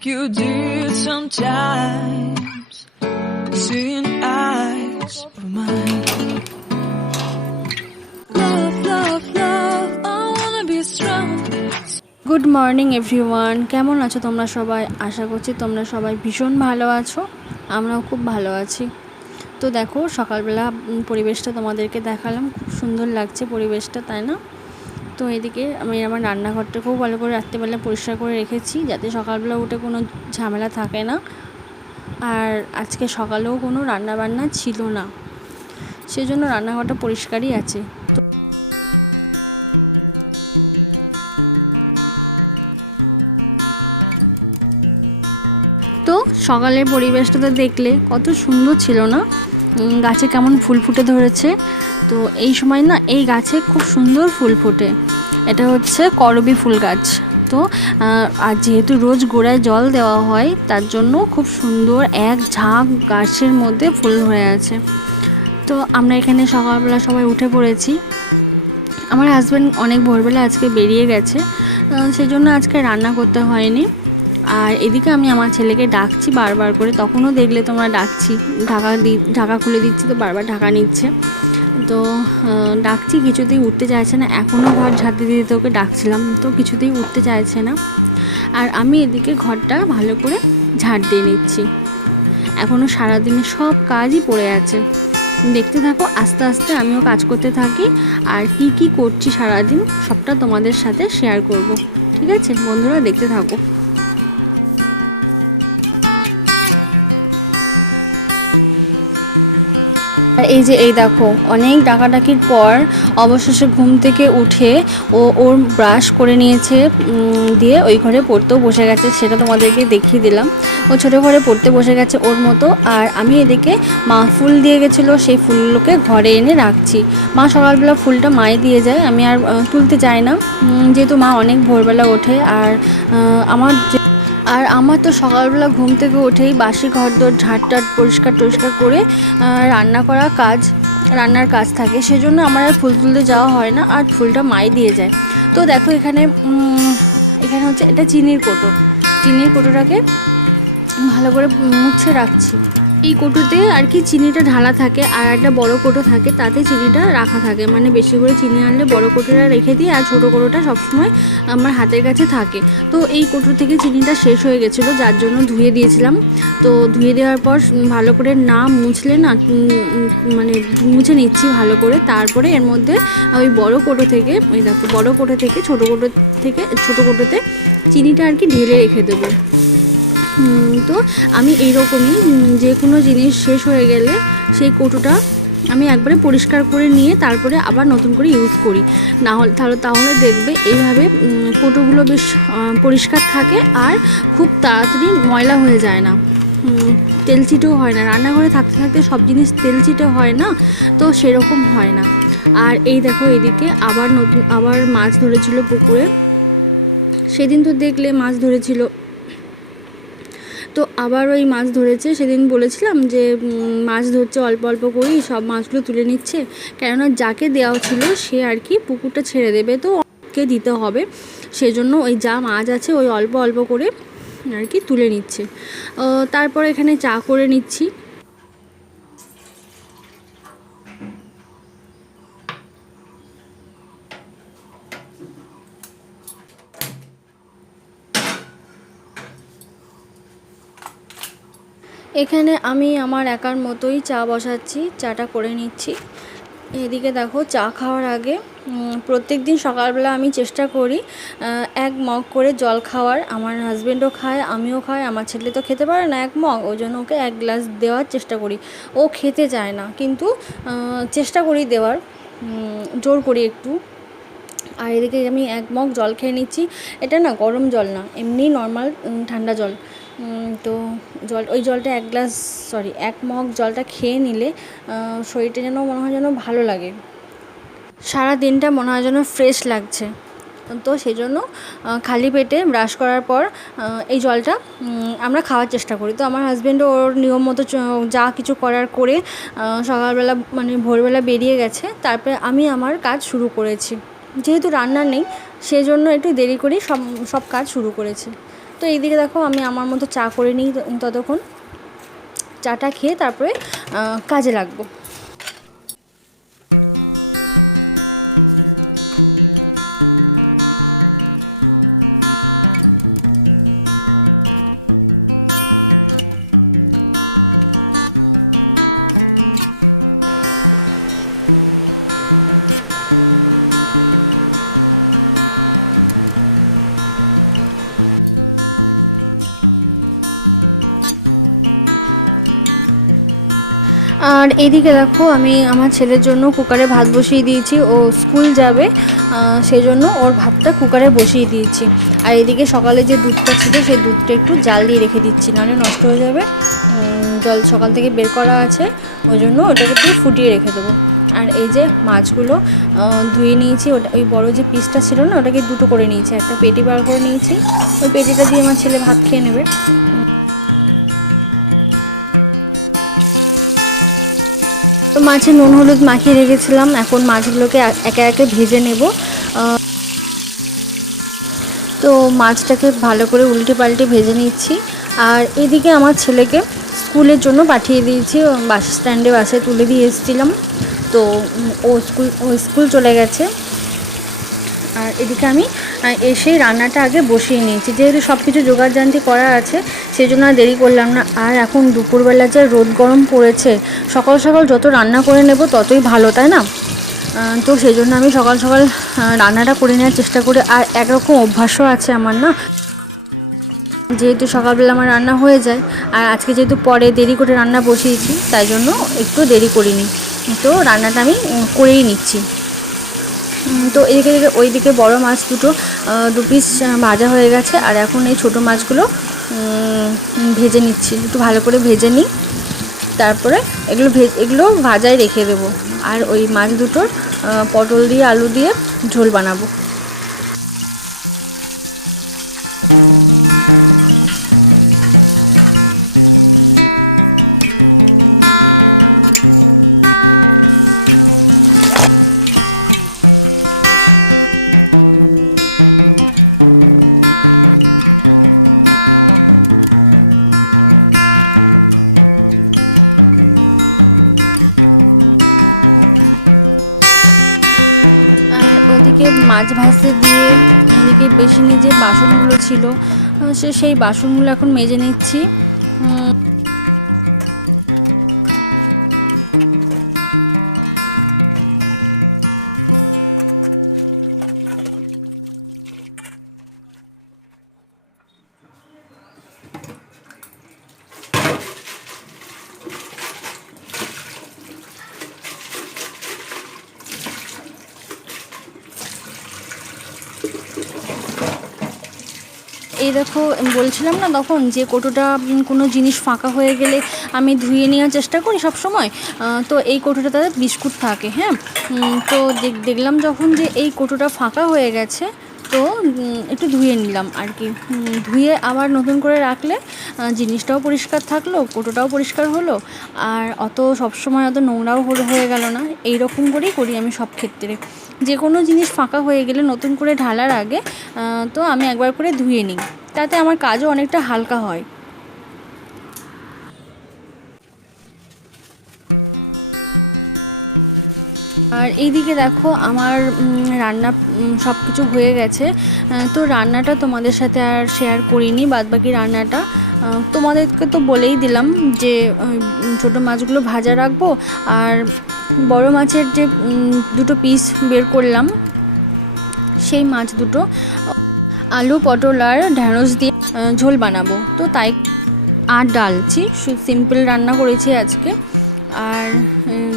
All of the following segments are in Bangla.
like you did sometimes. Seeing eyes of mine. Love, love, love, I wanna be strong. Good morning everyone কেমন আছো তোমরা সবাই আশা করছি তোমরা সবাই ভীষণ ভালো আছো আমরাও খুব ভালো আছি তো দেখো সকালবেলা পরিবেশটা তোমাদেরকে দেখালাম খুব সুন্দর লাগছে পরিবেশটা তাই না তো এদিকে আমি আমার রান্নাঘরটা খুব ভালো করে রাত্রিবেলা পরিষ্কার করে রেখেছি, যাতে সকালবেলা উঠে কোনো ঝামেলা থাকে না। আর আজকে সকালেও কোনো রান্না বান্না ছিল না। সেজন্য রান্নাঘরটা পরিষ্কারই আছে। তো সকালের পরিবেশটা তো দেখলে কত সুন্দর ছিল না? উম, গাছে কেমন ফুল ফুটে ধরেছে? তো এই সময় না এই গাছে খুব সুন্দর ফুল ফুটে। এটা হচ্ছে করবি ফুল গাছ। তো আর যেহেতু রোজ গোড়ায় জল দেওয়া হয় তার জন্য খুব সুন্দর এক ঝাঁক গাছের মধ্যে ফুল হয়ে আছে। তো আমরা এখানে সকালবেলা সবাই উঠে পড়েছি। আমার হাজব্যান্ড অনেক ভোরবেলা আজকে বেরিয়ে গেছে। সেই জন্য আজকে রান্না করতে হয়নি। আর এদিকে আমি আমার ছেলেকে ডাকছি বারবার করে, তখনও দেখলে তোমরা ডাকছি, ঢাকা দি, ঢাকা খুলে দিচ্ছি তো বারবার ঢাকা নিচ্ছে। তো ডাকছি, কিছুতেই উঠতে চাইছে না এখনও ঘর ঝাঁতে দিতে তোকে ডাকছিলাম তো কিছুতেই উঠতে চাইছে না। আর আমি এদিকে ঘরটা ভালো করে ঝাড় দিয়ে নিচ্ছি। এখনও সারাদিনে সব কাজই পড়ে আছে। দেখতে থাকো, আস্তে আস্তে আমিও কাজ করতে থাকি, আর কি কি করছি সারাদিন, সবটা তোমাদের সাথে শেয়ার করব। ঠিক আছে? বন্ধুরা, দেখতে থাকো। এই যে, এই দেখো, অনেক ডাকাডাকির পর অবশেষে ঘুম থেকে উঠে ও ওর ব্রাশ করে নিয়েছে দিয়ে ওই ঘরে পড়তেও বসে গেছে, সেটা তোমাদেরকে দেখিয়ে দিলাম। ও ছোটো ঘরে পড়তে বসে গেছে ওর মতো, আর আমি এদিকে মা ফুল দিয়ে গেছিল, সেই ফুলগুলোকে ঘরে এনে রাখছি। মা সকালবেলা ফুলটা মাই দিয়ে যায়, আমি আর তুলতে চাই না। যেহেতু মা অনেক ভোরবেলা ওঠে, আর আমার আর আমার তো সকালবেলা ঘুম থেকে উঠেই বাসি ঘর দর ঝাড় টাট পরিষ্কার টরিষ্কার করে রান্না করা কাজ, রান্নার কাজ থাকে। সেজন্য আমার আর ফুল তুলতে যাওয়া হয় না, আর ফুলটা মাই দিয়ে যায়। তো দেখো এখানে এখানে হচ্ছে এটা চিনির কোটো। চিনির কোটোটাকে ভালো করে মুছে রাখছি। এই কোটোতে আর কি চিনিটা ঢালা থাকে আর একটা বড় কোটো থাকে, তাতে চিনিটা রাখা থাকে। মানে বেশি করে চিনি আনলে বড় কোটোটা রেখে দিই আর ছোটো কোটোটা সবসময় আমার হাতের কাছে থাকে। তো এই কোটো থেকে চিনিটা শেষ হয়ে গেছিল, যার জন্য ধুয়ে দিয়েছিলাম। তো ধুয়ে দেওয়ার পর ভালো করে না মুছলে না মানে মুছে নিচ্ছি ভালো করে। তারপরে এর মধ্যে ওই বড় কোটো থেকে বড় কোটো থেকে, ছোটো কোটো থেকে ছোটো কোটোতে চিনিটা আর কি ঢেলে রেখে দেবো। তো আমি এইরকমই যে কোনো জিনিস শেষ হয়ে গেলে সেই কৌটোটা আমি একবারে পরিষ্কার করে নিয়ে তারপরে আবার নতুন করে ইউজ করি। না হলে তাহলে তাহলে দেখবে এইভাবে কৌটোগুলো বেশ পরিষ্কার থাকে আর খুব তাড়াতাড়ি ময়লা হয়ে যায় না। উম, তেলচিটেও হয় না। রান্নাঘরে থাকতে থাকতে সব জিনিস তেলচিটে হয় না তো সেরকম হয় না। আর এই দেখো এদিকে আবার নতুন, আবার মাছ ধরেছিল পুকুরে। সেদিন তো দেখলে মাছ ধরেছিল। তো আবার ওই মাছ ধরেছে। সেদিন বলেছিলাম যে মাছ ধরছে অল্প অল্প করেই, সব মাছগুলো তুলে নিচ্ছে। কেননা যাকে দেওয়া ছিল সে আর কি পুকুরটা ছেড়ে দেবে। তো কে দিতে হবে। সেজন্য ওই যা মাছ আছে ওই অল্প অল্প করে আর কি তুলে নিচ্ছে। তারপর এখানে চা করে নিচ্ছি। এখানে আমি আমার একার মতোই চা বসাচ্ছি, চাটা করে নিচ্ছি। এদিকে দেখো, চা খাওয়ার আগে প্রত্যেক দিন সকালবেলা আমি চেষ্টা করি এক মগ করে জল খাওয়ার। আমার হাজব্যান্ডও খায়, আমিও খাই, আমার ছেলে তো খেতে পারে না এক মগ। ওই জন্য ওকে এক গ্লাস দেওয়ার চেষ্টা করি। ও খেতে চায় না, কিন্তু চেষ্টা করি দেওয়ার জোর করি একটু। আর এদিকে আমি এক মগ জল খেয়ে নিচ্ছি। এটা না গরম জল না, এমনি নর্মাল ঠান্ডা জল। তো জল, ওই জলটা এক গ্লাস সরি এক মগ জলটা খেয়ে নিলে শরীরটা যেন মনে হয় যেন ভালো লাগে। সারা দিনটা মনে হয় যেন ফ্রেশ লাগছে। তো সেই জন্য খালি পেটে ব্রাশ করার পর এই জলটা আমরা খাওয়ার চেষ্টা করি। তো আমার হাজব্যান্ডও ওর নিয়ম মতো যা কিছু করার করে সকালবেলা মানে ভোরবেলা বেরিয়ে গেছে। তারপরে আমি আমার কাজ শুরু করেছি। যেহেতু রান্না নেই সেই জন্য একটু দেরি করেই সব সব কাজ শুরু করেছি। তো এইদিকে দেখো আমি আমার মতো চা করে নিই ততক্ষণ। চাটা খেয়ে তারপরে কাজে লাগবো। আর এদিকে দেখো, আমি আমার ছেলের জন্য কুকারে ভাত বসিয়ে দিয়েছি। ও স্কুল যাবে সেই জন্য ওর ভাতটা কুকারে বসিয়ে দিয়েছি। আর এদিকে সকালে যে দুধটা ছিল, সেই দুধটা একটু জাল দিয়ে রেখে দিচ্ছি, নাহলে নষ্ট হয়ে যাবে। জল সকাল থেকে বের করা আছে, ওই জন্য ওটাকে একটু ফুটিয়ে রেখে দেবো। আর এই যে মাছগুলো ধুয়ে নিয়েছি, ওটা ওই বড় যে পিসটা ছিল না, ওটাকে দুটো করে নিয়েছি। একটা পেটি বার করে নিয়েছি। ওই পেটিটা দিয়ে আমার ছেলে ভাত খেয়ে নেবে। মাছে নুন হলুদ মাখিয়ে রেখেছিলাম। এখন মাছগুলোকে একে একে ভেজে নেব। তো মাছটাকে ভালো করে উল্টে পাল্টে ভেজে নিচ্ছি। আর এদিকে আমার ছেলেকে স্কুলের জন্য পাঠিয়ে দিয়েছি। বাস স্ট্যান্ডে বাসে তুলে দিয়ে এসেছিলাম। তো ও স্কুল ও স্কুল চলে গেছে। এদিকে আমি এসেই রান্নাটা আগে বসিয়ে নিয়েছি। যেহেতু সব কিছু জোগাড়জান্তি করা আছে সেই জন্য আর দেরি করলাম না। আর এখন দুপুরবেলা যে রোদ গরম পড়েছে, সকাল সকাল যত রান্না করে নেব ততই ভালো, তাই না? তো সেই জন্য আমি সকাল সকাল রান্নাটা করে নেওয়ার চেষ্টা করি। আর একরকম অভ্যাসও আছে আমার, না? যেহেতু সকালবেলা আমার রান্না হয়ে যায়, আর আজকে যেহেতু পরে দেরি করে রান্না বসিয়েছি, তাই জন্য একটু দেরি করিনি। তো রান্নাটা আমি করেই নিচ্ছি। তো এদিকে ওইদিকে বড় মাছ দুটো দু পিস ভাজা হয়ে গেছে। আর এখন এই ছোটো মাছগুলো ভেজে নিচ্ছি। একটু ভালো করে ভেজে নিই। তারপরে এগুলো ভেজ এগুলো ভাজায় রেখে দেবো। আর ওই মাছ দুটোর পটল দিয়ে, আলু দিয়ে ঝোল বানাবো। বাসনগুলো এখন মেজে নিচ্ছি। এই দেখো, বলছিলাম না তখন যে কোটোটা কোনো জিনিস ফাঁকা হয়ে গেলে আমি ধুয়ে নেওয়ার চেষ্টা করি সব সময় তো এই কোটোটা তাদের বিস্কুট থাকে হ্যাঁ? তো দেখ- দেখলাম যখন যে এই কোটোটা ফাঁকা হয়ে গেছে একটু ধুয়ে নিলাম আর কি। ধুয়ে আবার নতুন করে রাখলে জিনিসটাও পরিষ্কার থাকল, কৌটোটাও পরিষ্কার হলো, আর অত সবসময় অত নোংরাও হয়ে গেল না। এই রকম করেই করি আমি সব ক্ষেত্রে। যে কোনো জিনিস ফাঁকা হয়ে গেলে নতুন করে ঢালার আগে তো আমি একবার করে ধুয়ে নিই। তাতে আমার কাজও অনেকটা হালকা হয়। আর এইদিকে দেখো আমার রান্না সব কিছু হয়ে গেছে। তো রান্নাটা তোমাদের সাথে আর শেয়ার করিনি, বাদবাকি রান্নাটা। তোমাদেরকে তো বলেই দিলাম যে ছোটো মাছগুলো ভাজা রাখব আর বড় মাছের যে দুটো পিস বের করলাম, সেই মাছ দুটো, আলু, পটল আর ঢ্যাঁড়স দিয়ে ঝোল বানাবো। তো তাই আর ডালছি সিম্পল রান্না করেছি আজকে।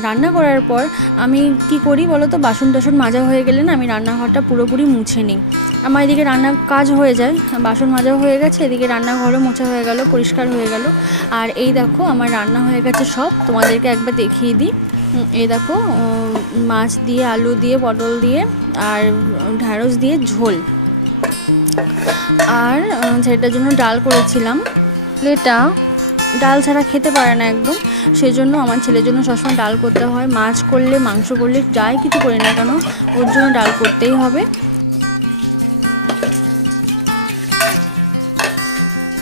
রান্না করার পর আমি কি করি বলো তো? বাসন টাসন মাজা হয়ে গেলে না আমি রান্নাঘরটা পুরোপুরি মুছে নিই। আমার এদিকে রান্নার কাজ হয়ে যায়, বাসন মাজা হয়ে গেছে, এদিকে রান্নাঘরও মোছা হয়ে গেল, পরিষ্কার হয়ে গেল। আর এই দেখো, আমার রান্না হয়ে গেছে সব, তোমাদেরকে একবার দেখিয়ে দিই। এই দেখো মাছ দিয়ে, আলু দিয়ে, পটল দিয়ে, আর ঢ্যাঁড়স দিয়ে ঝোল। আর ছেলেটার জন্য ডাল করেছিলাম ছেলেটা ডাল ছাড়া খেতে পারে না একদম। সেই জন্য আমার ছেলের জন্য সবসময় ডাল করতে হয়। মাছ করলে, মাংস করলে, যাই কিছু করি না কেন, ওর জন্য ডাল করতেই হবে।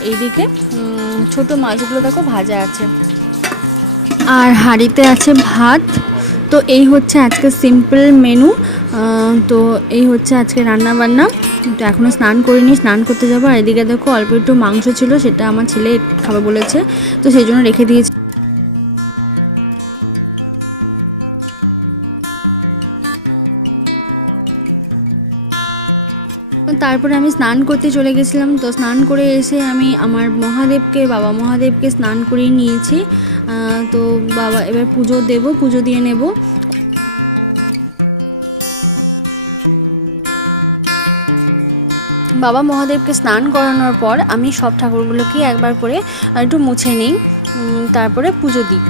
এইদিকে ছোট মাছগুলো দেখো ভাজা আছে। আর হাঁড়িতে আছে ভাত। তো এই হচ্ছে আজকে সিম্পল মেনু তো এই হচ্ছে আজকে রান্না বান্না তো এখনও স্নান করিনি, স্নান করতে যাব। আর এদিকে দেখো অল্প একটু মাংস ছিল, সেটা আমার ছেলে খাবে বলেছে। তো সেই জন্য রেখে দিয়েছি। তারপরে আমি স্নান করতে চলে গেছিলাম। তো স্নান করে এসে আমি আমার মহাদেবকে, বাবা মহাদেবকে স্নান করিয়ে নিয়েছি। তো বাবা, এবার পুজো দেব, পুজো দিয়ে নেব। বাবা মহাদেবকে স্নান করানোর পর আমি সব ঠাকুরগুলোকে একবার করে একটু মুছে নিই তারপরে পুজো দিই।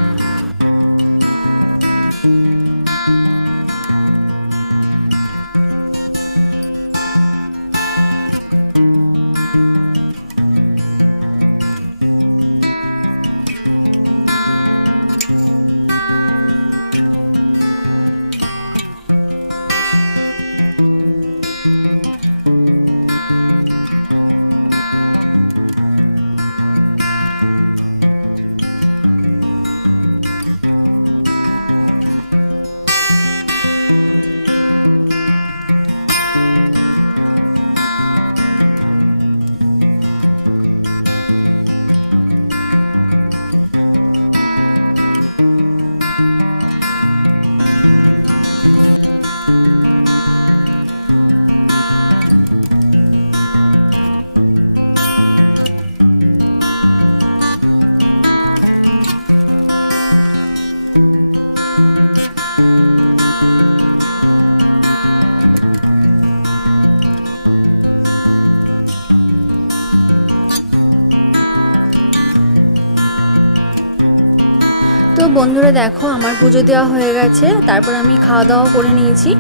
তারপর আমি খাওয়া দাওয়া করে নিয়েছি।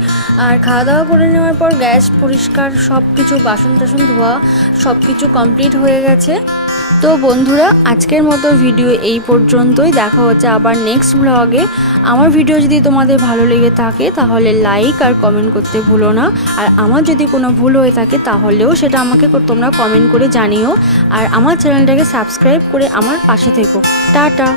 আর খাওয়া দাওয়া করে নেওয়ার পর গ্যাস, পরিষ্কার সব কিছু বাসন টাসন ধোয়া সব কিছু কমপ্লিট হয়ে গেছে। তো বন্ধুরা, আজকের মতো ভিডিও এই পর্যন্তই। দেখা হচ্ছে আবার নেক্সট ব্লগে আমার ভিডিও যদি তোমাদের ভালো লেগে থাকে, তাহলে লাইক আর কমেন্ট করতে ভুলো না। আর আমার যদি কোনো ভুল হয়ে থাকে, তাহলেও সেটা আমাকে তোমরা কমেন্ট করে জানিও। আর আমার চ্যানেলটাকে সাবস্ক্রাইব করে আমার পাশে থেকো। টাটা!